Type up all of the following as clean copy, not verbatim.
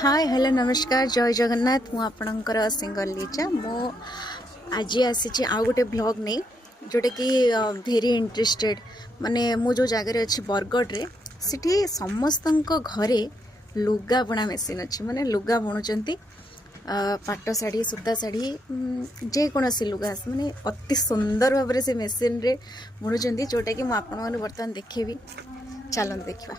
Hi hello नमस्कार जय जगन्नाथ मु आपणकर सिंगर लीचा मो आज आसी आउ गोटे ब्लॉग नहीं जोटा कि भेरी इंटरेस्टेड माने मु जो जगार अच्छी बरगढ़ रे सिटी समस्त घरे लुगा बुणा मेसीन अच्छी माने लुगा बुणुचंती पाट शाढ़ी सूता शाढ़ी जेकोसी लुगा माने अति सुंदर भाव से मेसीन रे बुणुचंती जोटा कि मुझे आपण बर्तमान देखेबी चलन देखा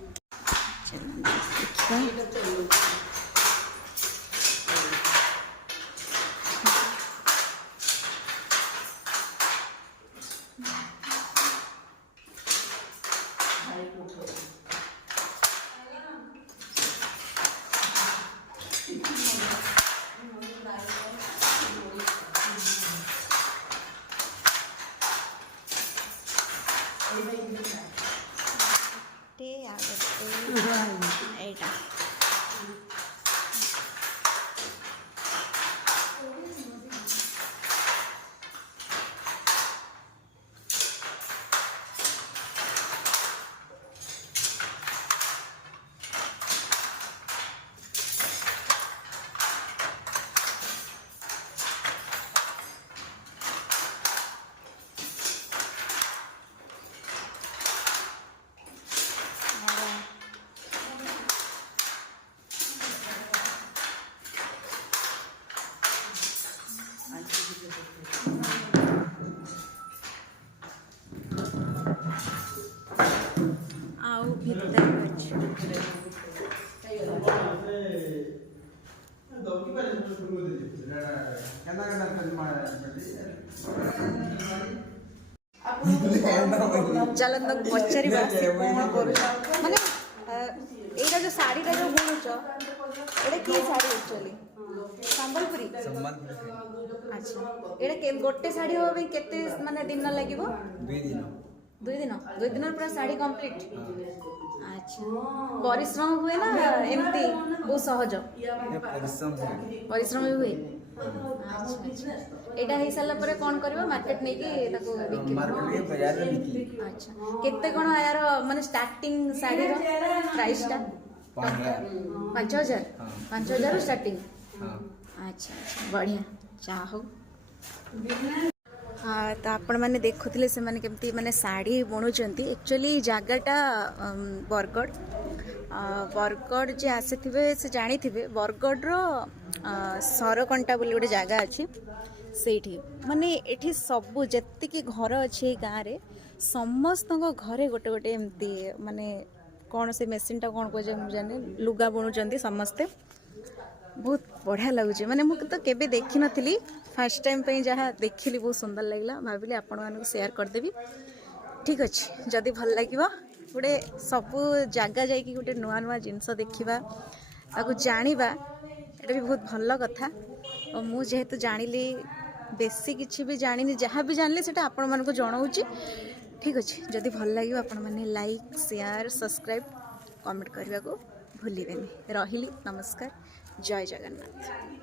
चलन तो पचार माने एटा जो साड़ी जो बुणुच एटा की साड़ी एक्चुअली संबलपुरी अच्छा एटा गोटे साड़ी हो केते माने दिन लागबो 2 दिन पूरा साड़ी कंप्लीट अच्छा परिश्रम हुए ना एमती बहुत सहज परिश्रम हुए एटा हे साला परे कोन करबो मार्केट नै कि ताको बिकिबो अच्छा केते कोन यार माने स्टार्टिंग साड़ी रो प्राइस ता 5000 स्टार्टिंग अच्छा बढ़िया चाहो हाँ तो आपण मैंने देखुले से माने केमती माने साड़ी बुणुचंती एक्चुअली जगटा बरगढ़ जे आसीथिबे से जानिथिबे बरगढ़ रो सरकंटा बोली गोटे जगह अच्छी सेठी माने एठी सबु जेतिकी घर अच्छी गाँव रे समस्त घरे गोटे गोटे एमती माने कौन से मेसीन टा कौन कह जाने लुगा बुणुचंती समस्ते बहुत बढ़िया लगुच माने मुझे तो केबे देखी नथिली फर्स्ट टाइम पे जहाँ देखिली बहुत सुंदर लगला भाविली आपण मानक शेयर करदेवी ठीक अच्छे जदि भल लगे गोटे सबू जगह जाकि गोटे नुआ नुआ जिनस देखा ताकू जानिबा एटा भी बहुत भल कथा और मु जेहेतु जानिली बेसी किछि भी जानिनी जहाँ भी जानली सेटा आपण मानक जणाउची ठीक अच्छे जदि भल लगे आपण माने लाइक शेयर सब्सक्राइब कमेंट करने को भूलिबेनी रहिली नमस्कार जय जगन्नाथ।